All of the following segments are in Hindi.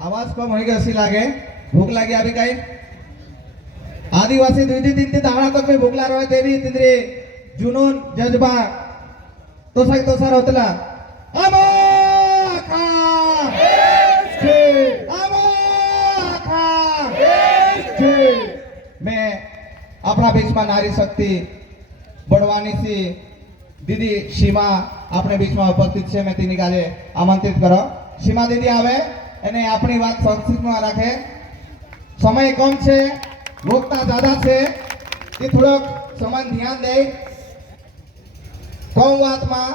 आवाज कम होगी असी लागे भूख लगे अभी कहीं आदिवासी दुई तीन तीन दाड़ा तक में भूख ला रहे तेरी तिंद्रे जुनून जज्बा तो सर होतला मैं अपना बीच में नारी शक्ति बड़वानी सी दीदी सीमा अपने बीच में उपस्थित है मैं तीन कार्य आमंत्रित करो सीमा दीदी आवे एने अपनी बात संक्षिप्त में रखे समय कम छे वक्ता ज्यादा छे कि थोड़ा समय ध्यान दे कम बात में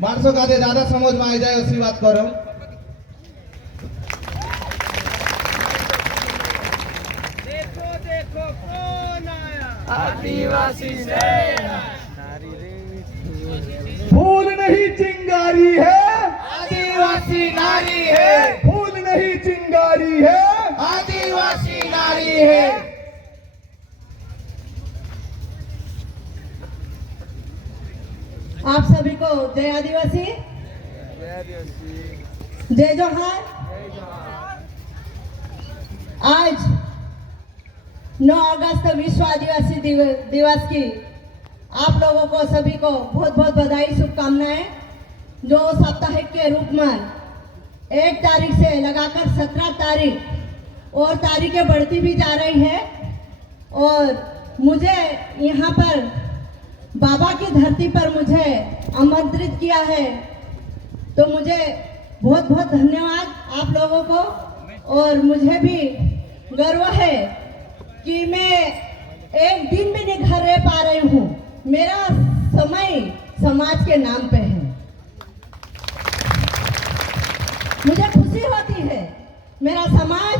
मानसों का ज्यादा समझ में आ जाए उसी बात करो देखो देखो कौन आया आदिवासी सेना फूल नहीं चिंगारी है आदिवासी नारी है फूल नहीं चिंगारी है आदिवासी नारी है आप सभी को जय आदिवासी जय जोहार। आज 9 अगस्त विश्व आदिवासी दिवस की आप लोगों को सभी को बहुत बहुत बधाई शुभकामनाएं। जो साप्ताहिक के रूप में 1 तारीख से लगाकर 17 तारीख और तारीखें बढ़ती भी जा रही है और मुझे यहाँ पर बाबा की धरती पर मुझे आमंत्रित किया है तो मुझे बहुत बहुत धन्यवाद आप लोगों को। और मुझे भी गर्व है कि मैं एक दिन भी नहीं घर रह पा रही हूँ। मेरा समय समाज के नाम पे है। मुझे खुशी होती है मेरा समाज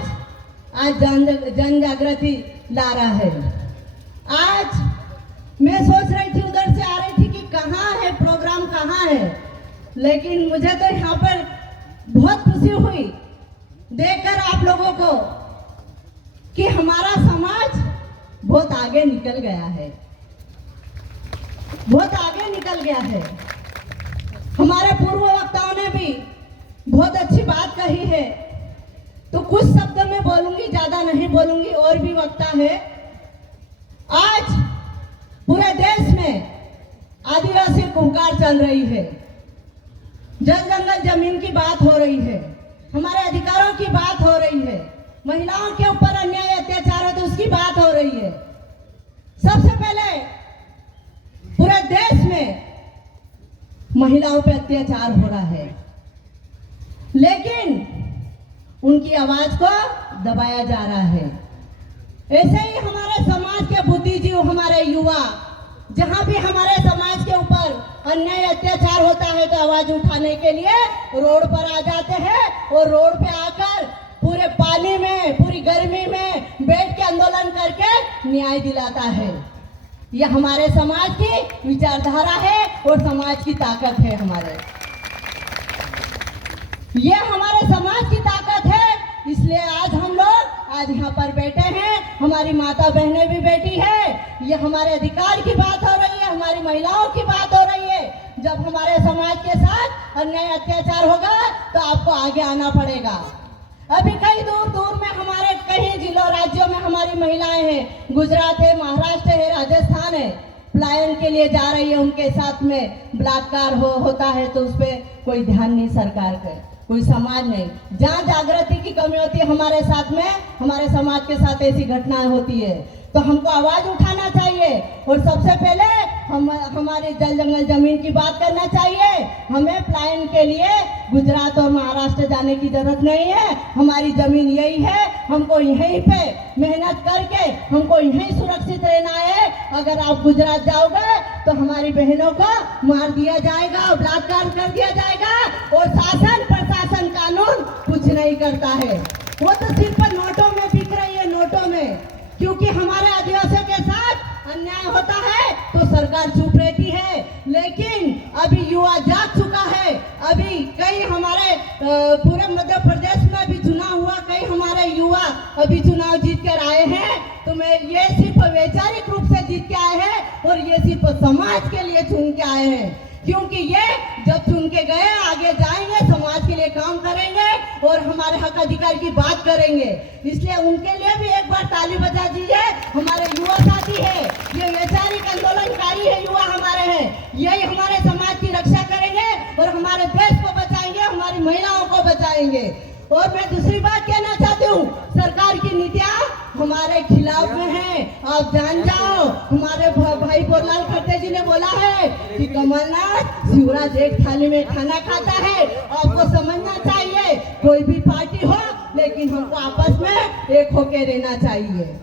आज जन जागृति ला रहा है। आज मैं सोच रही थी उधर से आ रही थी कि कहाँ है प्रोग्राम कहाँ है, लेकिन मुझे तो यहाँ पर बहुत खुशी हुई देखकर आप लोगों को कि हमारा समाज बहुत आगे निकल गया है, बहुत आगे निकल गया है। हमारे पूर्व वक्ताओं ने भी बहुत अच्छी बात कही है तो कुछ शब्द में बोलूंगी, ज्यादा नहीं बोलूंगी। और भी वक्ता है। आज पूरे देश में आदिवासी हुंकार चल रही है, जल जंगल जमीन की बात हो रही है, हमारे अधिकारों की बात हो रही है, महिलाओं के ऊपर अन्याय अत्याचार है तो उसकी बात हो रही है। सबसे पहले पूरे देश में महिलाओं पे अत्याचार हो रहा है, लेकिन उनकी आवाज को दबाया जा रहा है। ऐसे ही हमारे समाज के बुद्धिजीवी, हमारे युवा, जहां भी हमारे समाज के ऊपर अन्याय अत्याचार होता है तो आवाज उठाने के लिए रोड पर आ जाते हैं और रोड पे आकर पूरे पानी में, पूरी गर्मी में बैठ के आंदोलन करके न्याय दिलाता है। यह हमारे समाज की विचारधारा है और समाज की ताकत है। ये हमारे समाज की ताकत है, इसलिए आज हम लोग आज यहाँ पर बैठे हैं। हमारी माता बहनें भी बैठी है। ये हमारे अधिकार की बात हो रही है, हमारी महिलाओं की बात हो रही है। जब हमारे समाज के साथ अन्याय अत्याचार होगा तो आपको आगे आना पड़ेगा। अभी कई दूर दूर में हमारे कई जिलों राज्यों में हमारी महिलाएं हैं। गुजरात है, महाराष्ट्र है, राजस्थान है, पलायन के लिए जा रही है। उनके साथ में बलात्कार होता है तो उस पर कोई ध्यान नहीं सरकार का, कोई समाज नहीं। जहाँ जागृति की कमी होती है हमारे साथ में, हमारे समाज के साथ ऐसी घटनाएं होती है तो हमको आवाज उठाना चाहिए। और सबसे पहले हमारे जल जंगल जमीन की बात करना चाहिए। हमें पलायन के लिए गुजरात और महाराष्ट्र जाने की जरूरत नहीं है। हमारी जमीन यही है, हमको यहीं पे मेहनत करके हमको यहीं सुरक्षित रहना है। अगर आप गुजरात जाओगे तो हमारी बहनों को मार दिया जाएगा, बलात्कार कर दिया जाएगा और शासन प्रशासन कानून कुछ नहीं करता है। वो तो सिर्फ नोटों में बिक रही है, नोटों में। क्योंकि हमारे आदिवासियों के साथ अन्याय होता है तो सरकार चुप रहती है। लेकिन अभी युवा जाग चुका है। अभी कई हमारे पूरे मध्य प्रदेश में अभी चुनाव हुआ, कई हमारे युवा अभी चुनाव जीत कर आए हैं। तो मैं ये सिर्फ वैचारिक रूप से जीत के आए हैं और ये सिर्फ समाज के लिए चुन के आए हैं। क्योंकि ये जब चुन के गए आगे जाएंगे, समाज के लिए काम करेंगे और हमारे हक अधिकार की बात करेंगे। इसलिए उनके लिए भी एक बार ताली बजा दीजिए। हमारे युवा साथी है, ये वैचारिक आंदोलनकारी है, युवा हमारे हैं, यही हमारे समाज की रक्षा करेंगे और हमारे देश को बचाएंगे, हमारी महिलाओं को बचाएंगे। और मैं दूसरी बात कहना चाहती हूँ, सरकार की नीतियाँ हमारे खिलाफ में है, आप जान जाओ। हमारे भाई बोरलाल खट्टे जी ने बोला है कि कमलनाथ शिवराज एक थाली में खाना खाता है। आपको समझना चाहिए, कोई भी पार्टी हो लेकिन हमको आपस में एक होके रहना चाहिए,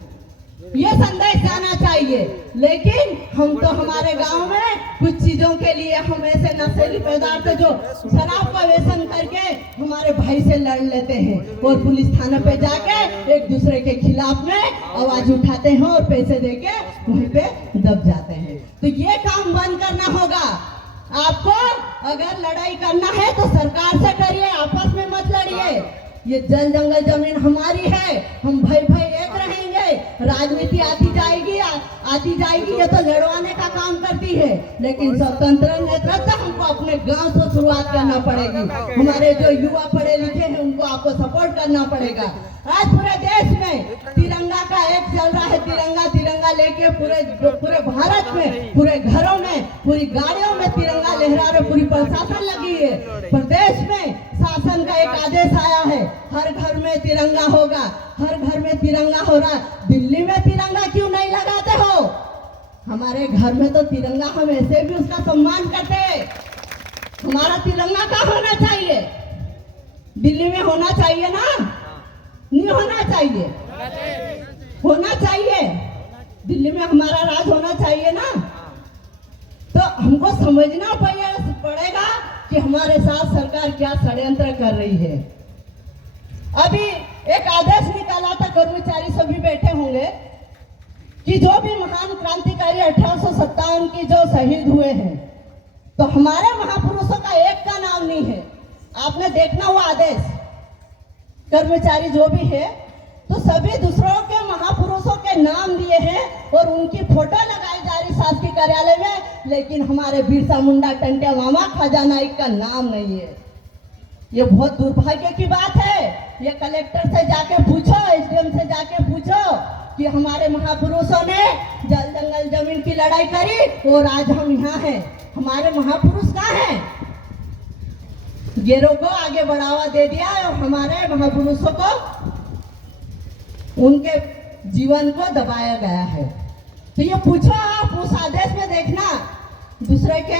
ये संदेश जाना चाहिए। लेकिन हम तो हमारे गांव में कुछ चीजों के लिए हम ऐसे नशीली पदार्थ जो शराब का व्यसन करके हमारे भाई से लड़ लेते हैं और पुलिस थाने पे जाके एक दूसरे के खिलाफ में आवाज उठाते हैं और पैसे देके वहीं पे दब जाते हैं। तो ये काम बंद करना होगा आपको। अगर लड़ाई करना है तो सरकार से करिए, आपस में मत लड़िए। ये जल जंगल जमीन हमारी है, हम भाई भाई एक रहेंगे। राजनीति आती जाएगी, ये तो लड़वाने का काम करती है, लेकिन स्वतंत्र नेतृत्व हमको अपने गांव से शुरुआत करना पड़ेगी। हमारे जो युवा पढ़े लिखे हैं उनको आपको सपोर्ट करना पड़ेगा। आज पूरे देश में तिरंगा का एक चल रहा है, तिरंगा लेके पूरे भारत में, पूरे घरों में, पूरी गाड़ियों में तिरंगा लहरा रहे, पूरी प्रशासन लगी है। प्रदेश में शासन का एक आदेश आया है, हर घर में तिरंगा होगा, हर घर में तिरंगा हो रहा। दिल्ली में तिरंगा क्यों नहीं लगाते हो? हमारे घर में तो तिरंगा, हम ऐसे भी उसका सम्मान करते हैं। हमारा तिरंगा का होना चाहिए, दिल्ली में होना चाहिए ना? नहीं होना चाहिए, होना चाहिए। दिल्ली में हमारा राज होना चाहिए ना? तो हमको समझना पड़ेगा कि हमारे साथ सरकार क्या षड्यंत्र कर रही है। अभी एक आदेश निकाला था, कर्मचारी सभी बैठे होंगे, कि जो भी महान क्रांतिकारी 1857 की जो शहीद हुए हैं, तो हमारे महापुरुषों का एक का नाम नहीं है। आपने देखना हुआ आदेश, कर्मचारी जो भी है तो सभी दूसरों के महापुरुषों के नाम दिए हैं और उनकी फोटो लगाई जा रही शासकीय कार्यालय में, लेकिन हमारे बिरसा मुंडा, टंटे मामा, ख्वाजा नाइक का नाम नहीं है। ये बहुत दुर्भाग्य की बात है। ये कलेक्टर से जाके पूछो, एसडीएम से जाके पूछो कि हमारे महापुरुषों ने जल जंगल जमीन की लड़ाई करी और आज हम यहाँ हैं। हमारे महापुरुष कहाँ हैं? गेरों को आगे बढ़ावा दे दिया और हमारे महापुरुषों को, उनके जीवन को दबाया गया है। तो ये पूछो आप, उस आदेश में देखना दूसरे के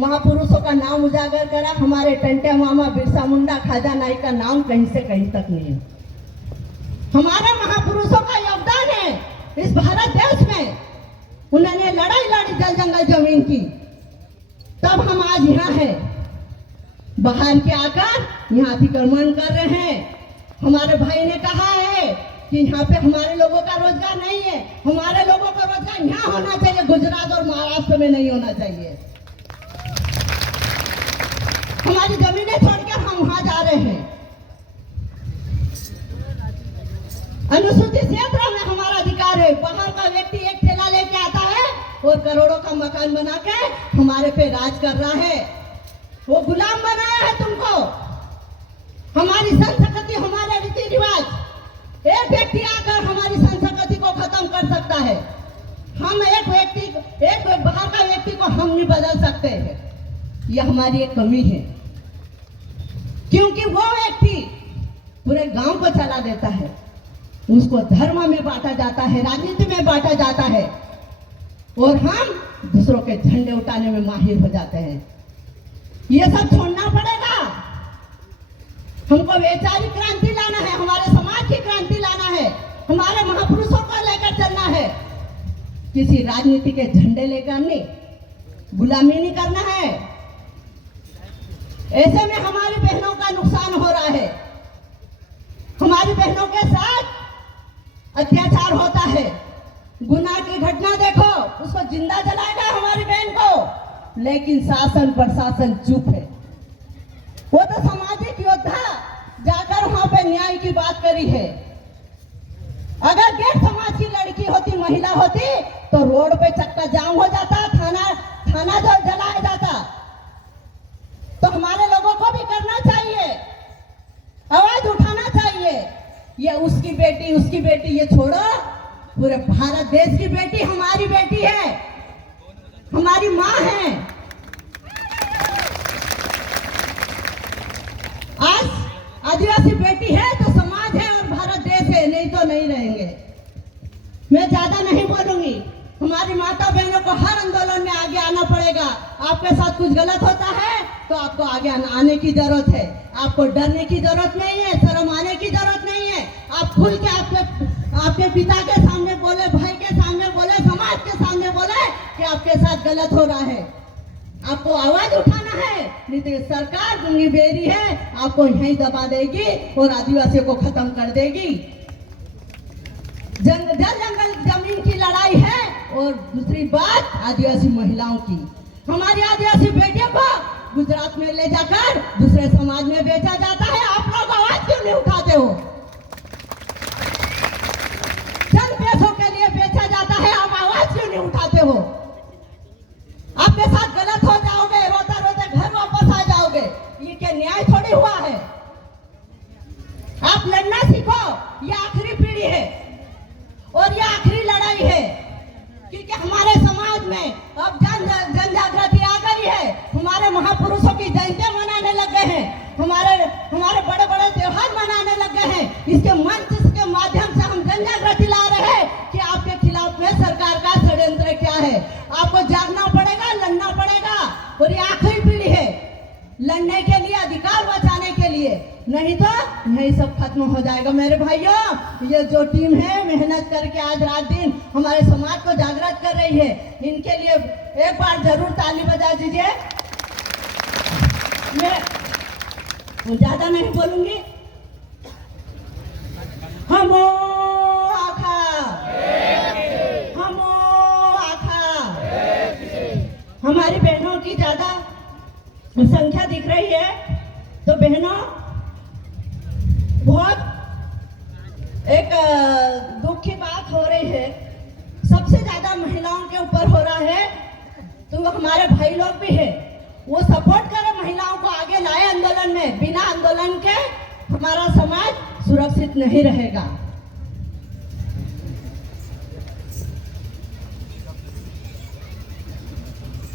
महापुरुषों का नाम उजागर करा, हमारे टंटे मामा, बिरसा मुंडा, ख्वाजा नाइक का नाम कहीं से कहीं तक नहीं है। हमारे महापुरुषों का योगदान है इस भारत देश में। उन्होंने लड़ाई लड़ी जल जंगल जमीन की, तब हम आज यहाँ हैं। बाहर के आकर यहाँ अतिक्रमण कर रहे हैं। हमारे भाई ने कहा है कि यहाँ पे हमारे लोगों का रोजगार नहीं है। हमारे लोगों का रोजगार यहाँ होना चाहिए, गुजरात और महाराष्ट्र में नहीं होना चाहिए। हमारी जमीनें छोड़कर हम वहां जा रहे हैं। अनुसूचित क्षेत्र में हमारा अधिकार है। बाहर का व्यक्ति एक ठेला लेके आता है और करोड़ों का मकान बना के हमारे पे राज कर रहा है। वो गुलाम बनाया है तुमको। हमारी संस्कृति, हमारे रीति रिवाज, एक व्यक्ति आकर हमारी संस्कृति को खत्म कर सकता है। हम एक बाहर का व्यक्ति को हम नहीं बदल सकते हैं। यह हमारी एक कमी है, क्योंकि वो व्यक्ति पूरे गांव को चला देता है, उसको धर्म में बांटा जाता है, राजनीति में बांटा जाता है, और हम दूसरों के झंडे उठाने में माहिर हो जाते हैं। ये सब छोड़ना पड़ेगा। हमको वैचारिक क्रांति लाना है, हमारे समाज की क्रांति लाना है, हमारे महापुरुषों को लेकर चलना है। किसी राजनीति के झंडे लेकर नहीं, गुलामी नहीं करना है। ऐसे में हमारी बहनों का नुकसान हो रहा है। हमारी बहनों के साथ अत्याचार होता है। गुनाह की घटना देखो, उसको जिंदा जलाएगा हमारी बहन को, लेकिन शासन प्रशासन चुप है। वो तो सामाजिक योद्धा जाकर वहां पे न्याय की बात करी है। अगर गेट समाज की लड़की होती, महिला होती, तो रोड पे चक्का जाम हो जाता, थाना जो जलाया जाता। तो हमारे लोगों को भी करना चाहिए, आवाज ये उसकी बेटी ये छोड़ो, पूरे भारत देश की बेटी हमारी बेटी है, हमारी माँ है। आज आदिवासी बेटी है तो समाज है और भारत देश है, नहीं तो नहीं रहेंगे। मैं ज्यादा नहीं बोलूंगी। हमारी माता बहनों को हर आंदोलन में आगे आना पड़ेगा। आपके साथ कुछ गलत होता है तो आपको आगे आने की जरूरत है। आपको डरने की जरूरत नहीं है, शर्म आने की जरूरत नहीं है। आप खुल के आपके पिता के सामने बोले, भाई के सामने बोले, समाज के सामने बोले कि आपके साथ गलत हो रहा है। आपको आवाज उठाना है, नहीं तो सरकार गंगी बेरी है, आपको यहीं दबा देगी और आदिवासियों को खत्म कर देगी। जंगल जमीन की लड़ाई है और दूसरी बात आदिवासी महिलाओं की। हमारी आदिवासी बेटियों को गुजरात में ले जाकर दूसरे समाज में बेचा जाता है। आप लोग आवाज क्यों नहीं उठाते हो? चंद पैसों के लिए बेचा जाता है, आप आवाज क्यों नहीं उठाते हो? आपके साथ गलत हो जाओगे, रोते रोते घर वापस आ जाओगे। ये क्या न्याय थोड़ी हुआ है? आप लड़ना सीखो, ये आखिरी पीढ़ी है और ये आखिरी लड़ाई है, क्योंकि हमारे समाज में अब जन जागृति आ गई है। हमारे महापुरुषों की जयंतियां मनाने लग गए हैं, हमारे बड़े बड़े त्योहार मनाने लग गए हैं। इसके मंच के माध्यम से हम जन जागृति ला रहे हैं कि आपके खिलाफ में सरकार का षड्यंत्र क्या है। आपको जागना पड़ेगा, लड़ना पड़ेगा और ये आखिरी पीढ़ी है लड़ने के लिए, अधिकार बचाने के लिए, नहीं तो यही सब खत्म हो जाएगा। मेरे भाइयों, ये जो टीम है मेहनत करके आज रात दिन हमारे समाज को जागृत कर रही है, इनके लिए एक बार जरूर ताली बजा दीजिए। मैं ज्यादा नहीं बोलूंगी। हमो आखा हमारी बहनों की ज्यादा संख्या दिख रही है, तो बहनों बहुत एक दुख की बात हो रही है। सबसे ज्यादा महिलाओं के ऊपर हो रहा है, तो हमारे भाई लोग भी है, वो सपोर्ट करें, महिलाओं को आगे लाए आंदोलन में। बिना आंदोलन के हमारा समाज सुरक्षित नहीं रहेगा।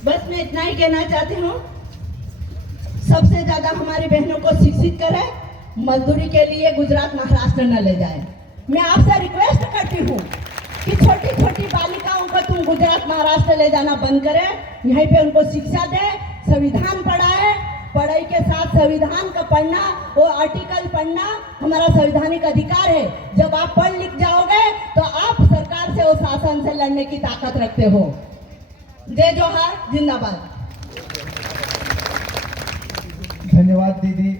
बस मैं इतना ही कहना चाहती हूँ, सबसे ज्यादा हमारी बहनों को शिक्षित करें, मजदूरी के लिए गुजरात महाराष्ट्र न ले जाए। मैं आपसे रिक्वेस्ट करती हूँ कि छोटी छोटी बालिकाओं को तुम गुजरात महाराष्ट्र ले जाना बंद करें, यहीं पे उनको शिक्षा दे, संविधान पढ़ाए। पढ़ाई के साथ संविधान का पढ़ना, वो आर्टिकल पढ़ना हमारा संवैधानिक अधिकार है। जब आप पढ़ लिख जाओगे तो आप सरकार से और शासन से लड़ने की ताकत रखते हो। जय जोहार, जिंदाबाद। धन्यवाद दीदी।